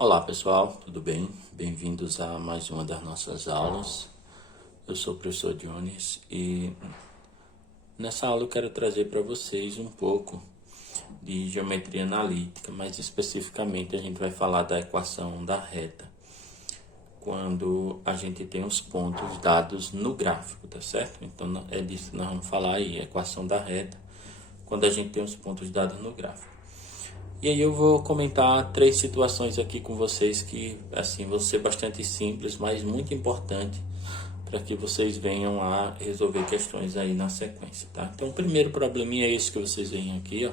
Olá pessoal, tudo bem? Bem-vindos a mais uma das nossas aulas. Eu sou o professor Jones e nessa aula eu quero trazer para vocês um pouco de geometria analítica, mais especificamente a gente vai falar da equação da reta, quando a gente tem os pontos dados no gráfico, tá certo? Então é disso que nós vamos falar aí, equação da reta, quando a gente tem os pontos dados no gráfico. E aí eu vou comentar 3 situações aqui com vocês que, assim, vão ser bastante simples, mas muito importante para que vocês venham a resolver questões aí na sequência, tá? Então, o primeiro probleminha é esse que vocês veem aqui, ó.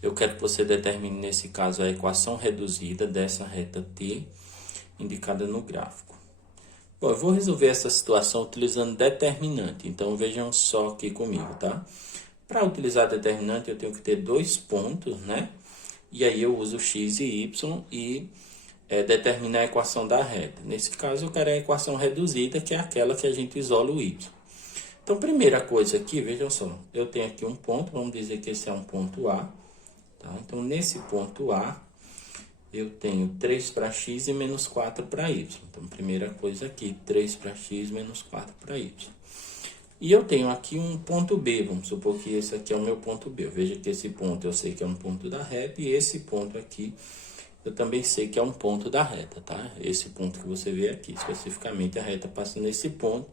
Eu quero que você determine, nesse caso, a equação reduzida dessa reta T, indicada no gráfico. Bom, eu vou resolver essa situação utilizando determinante, então vejam só aqui comigo, tá? Para utilizar determinante, eu tenho que ter 2 pontos, né? E aí eu uso x e y e determina a equação da reta. Nesse caso, eu quero a equação reduzida, que é aquela que a gente isola o y. Então, primeira coisa aqui, vejam só, eu tenho aqui um ponto, vamos dizer que esse é um ponto A. Tá? Então, nesse ponto A, eu tenho 3 para x e menos 4 para y. Então, primeira coisa aqui, 3 para x menos 4 para y. E eu tenho aqui um ponto B, vamos supor que esse aqui é o meu ponto B. Veja que esse ponto eu sei que é um ponto da reta e esse ponto aqui eu também sei que é um ponto da reta, tá? Esse ponto que você vê aqui, especificamente a reta passa nesse ponto.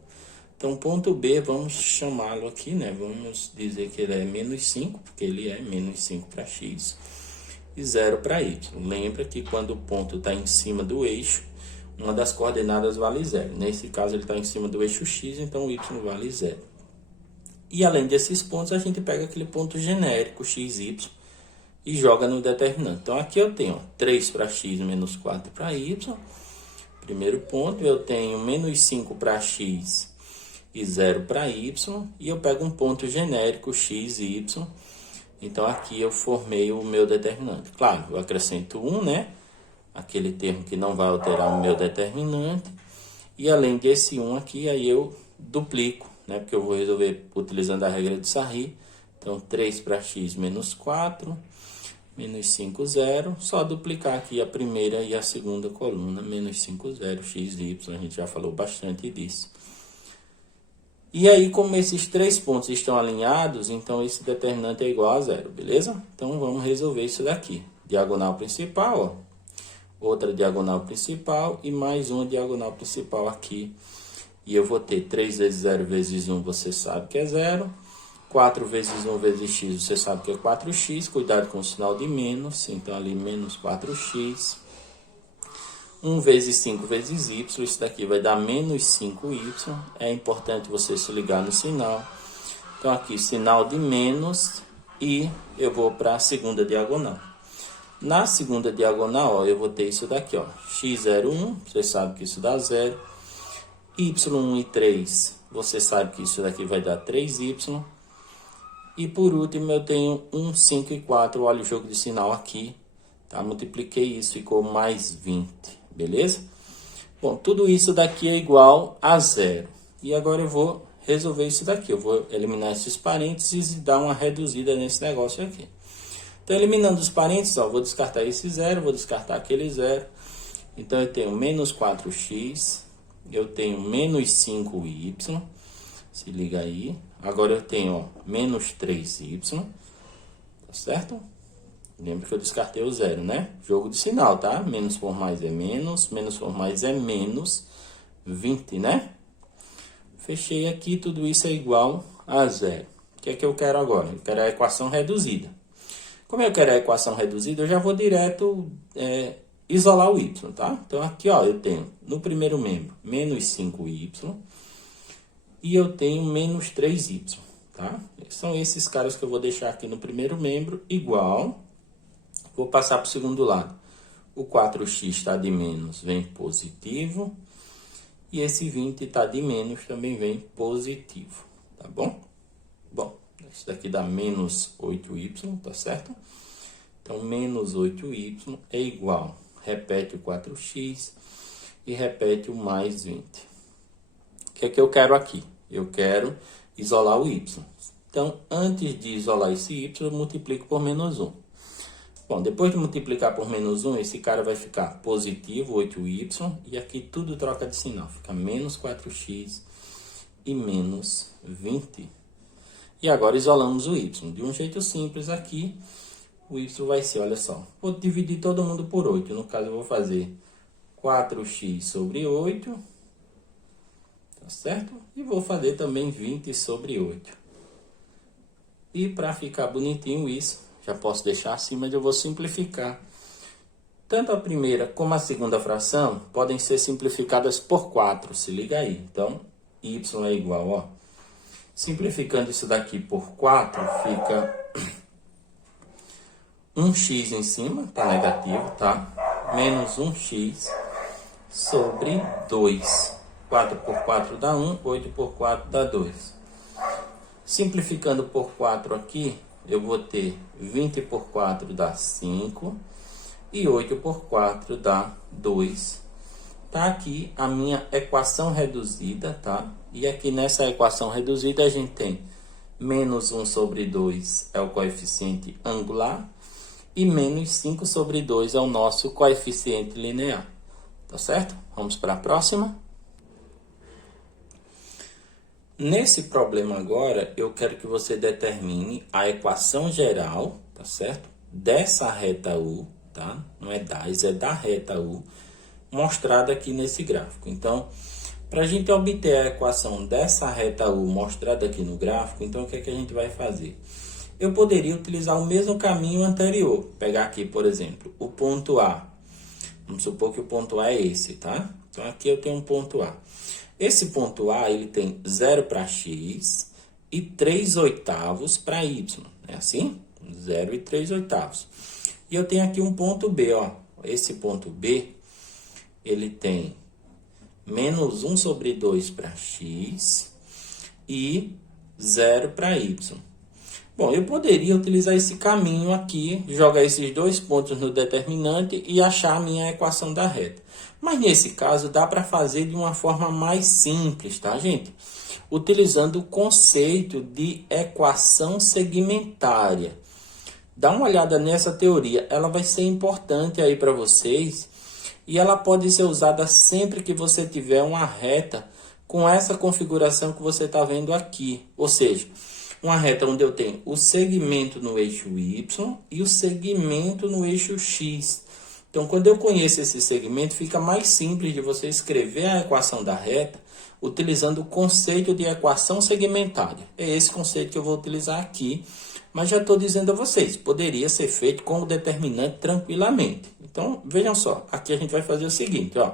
Então, ponto B, vamos chamá-lo aqui, né? Vamos dizer que ele é menos 5, porque ele é menos 5 para x e 0 para y. Lembra que quando o ponto está em cima do eixo, uma das coordenadas vale 0. Nesse caso, ele está em cima do eixo x, então o y vale 0. E além desses pontos, a gente pega aquele ponto genérico, x, y, e joga no determinante. Então, aqui eu tenho 3 para x menos 4 para y. Primeiro ponto, eu tenho menos 5 para x e 0 para y. E eu pego um ponto genérico, x e y. Então, aqui eu formei o meu determinante. Claro, eu acrescento 1, né? Aquele termo que não vai alterar o meu determinante. E além desse 1 aqui, aí eu duplico, né? Porque eu vou resolver utilizando a regra de Sarri. Então, 3 para x menos 4, menos 5, 0. Só duplicar aqui a primeira e a segunda coluna, menos 5, 0, x e y. A gente já falou bastante disso. E aí, como esses 3 pontos estão alinhados, então esse determinante é igual a 0, beleza? Então, vamos resolver isso daqui. Diagonal principal, ó. Outra diagonal principal e mais uma diagonal principal aqui. E eu vou ter 3 vezes 0 vezes 1, você sabe que é 0. 4 vezes 1 vezes x, você sabe que é 4x. Cuidado com o sinal de menos, então ali menos 4x. 1 vezes 5 vezes y, isso daqui vai dar menos 5y. É importante você se ligar no sinal. Então aqui, sinal de menos e eu vou para a segunda diagonal. Na segunda diagonal, ó, eu vou ter isso daqui, ó, x01, você sabe que isso dá 0. y1 e 3, você sabe que isso daqui vai dar 3y. E por último, eu tenho 1, 5 e 4, olha o jogo de sinal aqui, tá? Multipliquei isso, ficou mais 20, beleza? Bom, tudo isso daqui é igual a 0. E agora eu vou resolver isso daqui, eu vou eliminar esses parênteses e dar uma reduzida nesse negócio aqui. Então, eliminando os parênteses, ó, vou descartar esse 0, vou descartar aquele 0. Então, eu tenho menos 4x, eu tenho menos 5y, se liga aí. Agora, eu tenho, ó, menos 3y, tá certo? Lembra que eu descartei o 0, né? Jogo de sinal, tá? Menos por mais é menos por mais é menos 20, né? Fechei aqui, tudo isso é igual a 0. O que é que eu quero agora? Eu quero a equação reduzida. Como eu quero a equação reduzida, eu já vou direto isolar o y, tá? Então, aqui, ó, eu tenho no primeiro membro menos 5y e eu tenho menos 3y, tá? São esses caras que eu vou deixar aqui no primeiro membro igual. Vou passar para o segundo lado. O 4x está de menos, vem positivo. E esse 20 está de menos, também vem positivo, tá bom? Bom. Isso daqui dá menos 8y, tá certo? Então, menos 8y é igual, repete o 4x e repete o mais 20. O que é que eu quero aqui? Eu quero isolar o y. Então, antes de isolar esse y, eu multiplico por menos 1. Bom, depois de multiplicar por menos 1, esse cara vai ficar positivo, 8y, e aqui tudo troca de sinal. Fica menos 4x e menos 20. E agora isolamos o y. De um jeito simples aqui, o y vai ser, olha só, vou dividir todo mundo por 8. No caso, eu vou fazer 4x sobre 8, tá certo? E vou fazer também 20 sobre 8. E para ficar bonitinho isso, já posso deixar assim, mas eu vou simplificar. Tanto a primeira como a segunda fração podem ser simplificadas por 4, se liga aí. Então, y é igual, ó, simplificando isso daqui por 4, fica 1x em cima, tá negativo, tá? Menos 1x sobre 2. 4 por 4 dá 1, 8 por 4 dá 2. Simplificando por 4 aqui, eu vou ter 20 por 4 dá 5 e 8 por 4 dá 2. Tá aqui a minha equação reduzida, tá? E aqui nessa equação reduzida a gente tem menos 1 sobre 2 é o coeficiente angular e menos 5 sobre 2 é o nosso coeficiente linear. Tá certo? Vamos para a próxima. Nesse problema agora, eu quero que você determine a equação geral, tá certo? Dessa reta U, tá? Não é das, é da reta U, mostrada aqui nesse gráfico. Então, para a gente obter a equação dessa reta U mostrada aqui no gráfico, então o que é que a gente vai fazer? Eu poderia utilizar o mesmo caminho anterior. Pegar aqui, por exemplo, o ponto A. Vamos supor que o ponto A é esse, tá? Então, aqui eu tenho um ponto A. Esse ponto A, ele tem 0 para x e 3/8 para y. É assim? 0 e 3/8. E eu tenho aqui um ponto B, ó. Esse ponto B, ele tem menos 1 sobre 2 para x e 0 para y. Bom, eu poderia utilizar esse caminho aqui, jogar esses dois pontos no determinante e achar a minha equação da reta. Mas nesse caso dá para fazer de uma forma mais simples, tá, gente? Utilizando o conceito de equação segmentária. Dá uma olhada nessa teoria, ela vai ser importante aí para vocês e ela pode ser usada sempre que você tiver uma reta com essa configuração que você está vendo aqui. Ou seja, uma reta onde eu tenho o segmento no eixo Y e o segmento no eixo X. Então, quando eu conheço esse segmento, fica mais simples de você escrever a equação da reta utilizando o conceito de equação segmentária. É esse conceito que eu vou utilizar aqui, mas já estou dizendo a vocês, poderia ser feito com o determinante tranquilamente. Então, vejam só, aqui a gente vai fazer o seguinte, ó.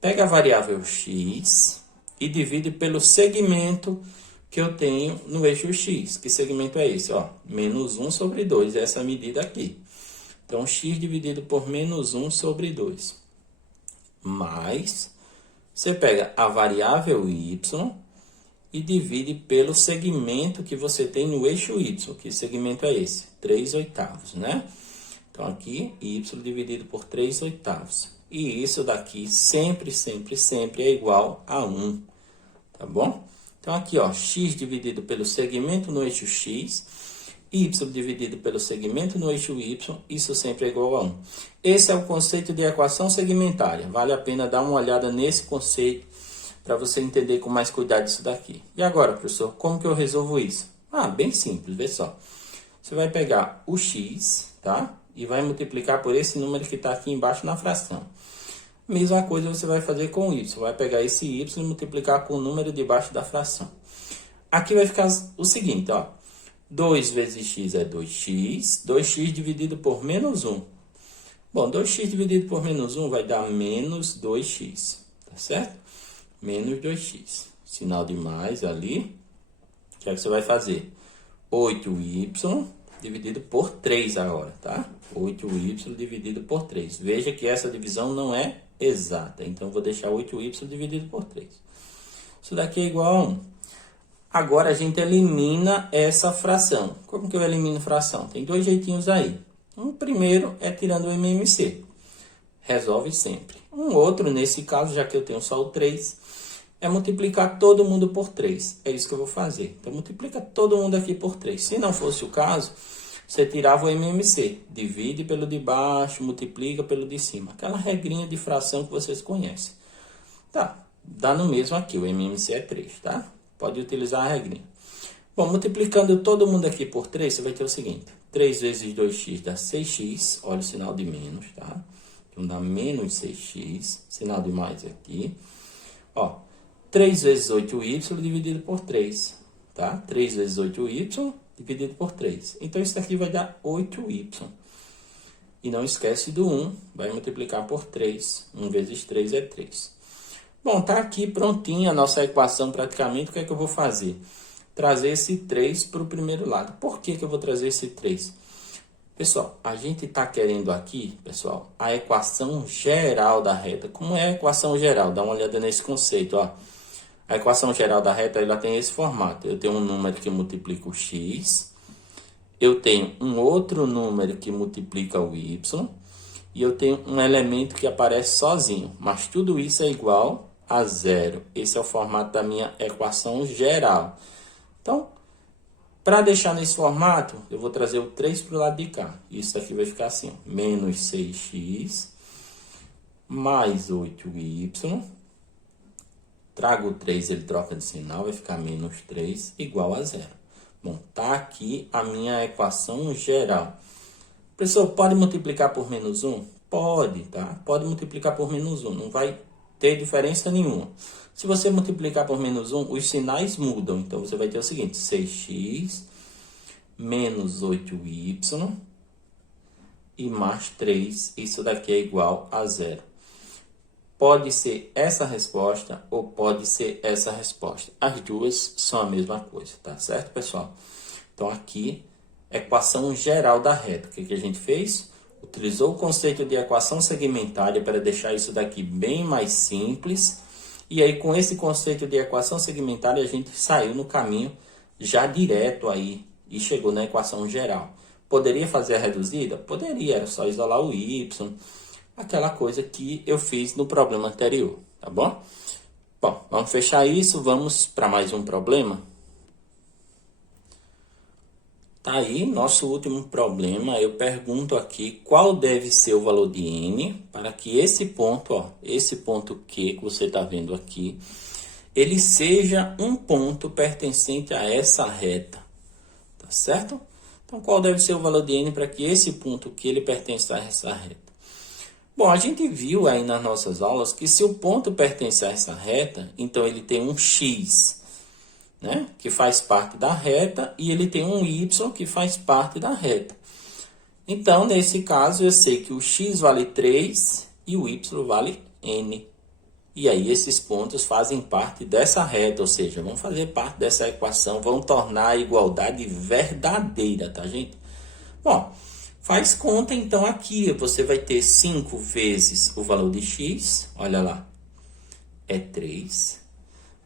Pega a variável x e divide pelo segmento que eu tenho no eixo x. Que segmento é esse? Ó, menos 1 sobre 2, essa medida aqui. Então, x dividido por menos 1 sobre 2. Mais, você pega a variável y e divide pelo segmento que você tem no eixo y. Que segmento é esse? 3/8, né? Então, aqui, y dividido por 3/8. E isso daqui sempre, sempre, sempre é igual a 1. Tá bom? Então, aqui, ó, x dividido pelo segmento no eixo x, y dividido pelo segmento no eixo y, isso sempre é igual a 1. Esse é o conceito de equação segmentária. Vale a pena dar uma olhada nesse conceito para você entender com mais cuidado isso daqui. E agora, professor, como que eu resolvo isso? Ah, bem simples, vê só. Você vai pegar o x, tá? E vai multiplicar por esse número que está aqui embaixo na fração. Mesma coisa você vai fazer com o y. Vai pegar esse y e multiplicar com o número debaixo da fração. Aqui vai ficar o seguinte, ó. 2 vezes x é 2x. 2x dividido por menos 1. Bom, 2x dividido por menos 1 vai dar menos 2x. Tá certo? Menos 2x. Sinal de mais ali. O que é que você vai fazer? 8y dividido por 3 agora, tá? 8y dividido por 3. Veja que essa divisão não é exata. Então, vou deixar 8y dividido por 3. Isso daqui é igual a 1. Agora, a gente elimina essa fração. Como que eu elimino fração? Tem dois jeitinhos aí. Um primeiro é tirando o MMC. Resolve sempre. Um outro, nesse caso, já que eu tenho só o 3, é multiplicar todo mundo por 3. É isso que eu vou fazer. Então, multiplica todo mundo aqui por 3. Se não fosse o caso, você tirava o MMC, divide pelo de baixo, multiplica pelo de cima. Aquela regrinha de fração que vocês conhecem. Tá, dá no mesmo aqui, o MMC é 3, tá? Pode utilizar a regrinha. Bom, multiplicando todo mundo aqui por 3, você vai ter o seguinte. 3 vezes 2x dá 6x, olha o sinal de menos, tá? Então dá menos 6x, sinal de mais aqui. Ó, 3 vezes 8y dividido por 3, tá? 3 vezes 8y dividido por 3. Então, isso daqui vai dar 8y. E não esquece do 1, vai multiplicar por 3. 1 vezes 3 é 3. Bom, tá aqui prontinha a nossa equação praticamente. O que é que eu vou fazer? Trazer esse 3 para o primeiro lado. Por que que eu vou trazer esse 3? Pessoal, a gente está querendo aqui, pessoal, a equação geral da reta. Como é a equação geral? Dá uma olhada nesse conceito, ó. A equação geral da reta, ela tem esse formato. Eu tenho um número que multiplica o x, eu tenho um outro número que multiplica o y, e eu tenho um elemento que aparece sozinho. Mas tudo isso é igual a zero. Esse é o formato da minha equação geral. Então, para deixar nesse formato, eu vou trazer o 3 para o lado de cá. Isso aqui vai ficar assim, ó, menos 6x mais 8y. Trago o 3, ele troca de sinal, vai ficar menos 3 igual a zero. Bom, tá aqui a minha equação geral. Professor, pode multiplicar por menos 1? Pode, tá? Pode multiplicar por menos 1, não vai ter diferença nenhuma. Se você multiplicar por menos 1, os sinais mudam. Então, você vai ter o seguinte, 6x menos 8y e mais 3. Isso daqui é igual a zero. Pode ser essa resposta ou pode ser essa resposta. As duas são a mesma coisa, tá certo, pessoal? Então, aqui, equação geral da reta. O que a gente fez? Utilizou o conceito de equação segmentária para deixar isso daqui bem mais simples. E aí, com esse conceito de equação segmentária, a gente saiu no caminho já direto aí e chegou na equação geral. Poderia fazer a reduzida? Poderia, era só isolar o y, aquela coisa que eu fiz no problema anterior, tá bom? Bom, vamos fechar isso, vamos para mais um problema. Tá aí, nosso último problema. Eu pergunto aqui qual deve ser o valor de n para que esse ponto, ó, esse ponto Q que você está vendo aqui, ele seja um ponto pertencente a essa reta, tá certo? Então, qual deve ser o valor de n para que esse ponto Q ele pertença a essa reta? Bom, a gente viu aí nas nossas aulas que se o ponto pertence a essa reta, então ele tem um x, né, que faz parte da reta, e ele tem um y que faz parte da reta. Então, nesse caso, eu sei que o x vale 3 e o y vale n. E aí, esses pontos fazem parte dessa reta, ou seja, vão fazer parte dessa equação, vão tornar a igualdade verdadeira, tá, gente? Bom, faz conta, então, aqui. Você vai ter 5 vezes o valor de x, olha lá, é 3,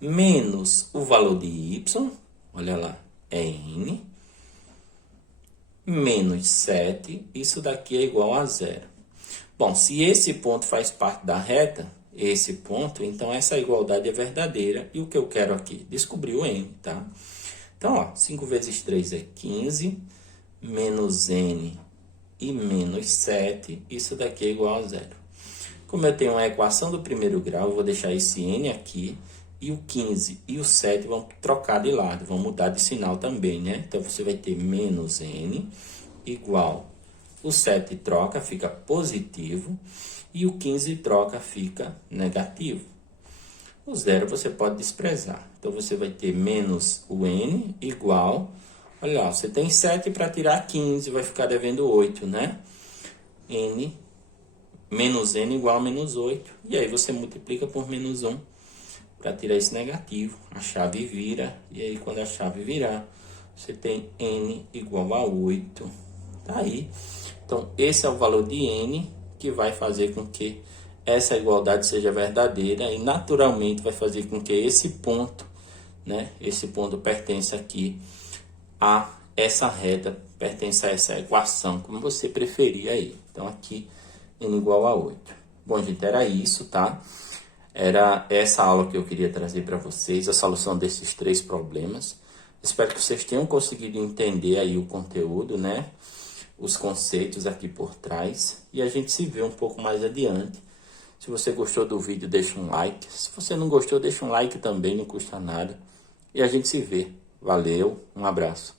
menos o valor de y, olha lá, é n, menos 7, isso daqui é igual a zero. Bom, se esse ponto faz parte da reta, esse ponto, então essa igualdade é verdadeira. E o que eu quero aqui? Descobrir o n, tá? Então, ó, 5 vezes 3 é 15, menos n e menos 7, isso daqui é igual a zero. Como eu tenho uma equação do primeiro grau, eu vou deixar esse n aqui, e o 15 e o 7 vão trocar de lado, vão mudar de sinal também, né? Então, você vai ter menos n igual, o 7 troca, fica positivo, e o 15 troca, fica negativo. O zero você pode desprezar. Então, você vai ter menos o n igual, olha lá, você tem 7 para tirar 15, vai ficar devendo 8, né? N, menos n igual a menos 8, e aí você multiplica por menos 1. Para tirar esse negativo, a chave vira, e aí quando a chave virar, você tem n igual a 8, tá aí. Então, esse é o valor de n que vai fazer com que essa igualdade seja verdadeira e naturalmente vai fazer com que esse ponto, né, esse ponto pertença aqui a essa reta, pertence a essa equação, como você preferir aí. Então, aqui, n igual a 8. Bom, gente, era isso, tá? Era essa aula que eu queria trazer para vocês, a solução desses 3 problemas. Espero que vocês tenham conseguido entender aí o conteúdo, né? Os conceitos aqui por trás. E a gente se vê um pouco mais adiante. Se você gostou do vídeo, deixa um like. Se você não gostou, deixa um like também, não custa nada. E a gente se vê. Valeu, um abraço.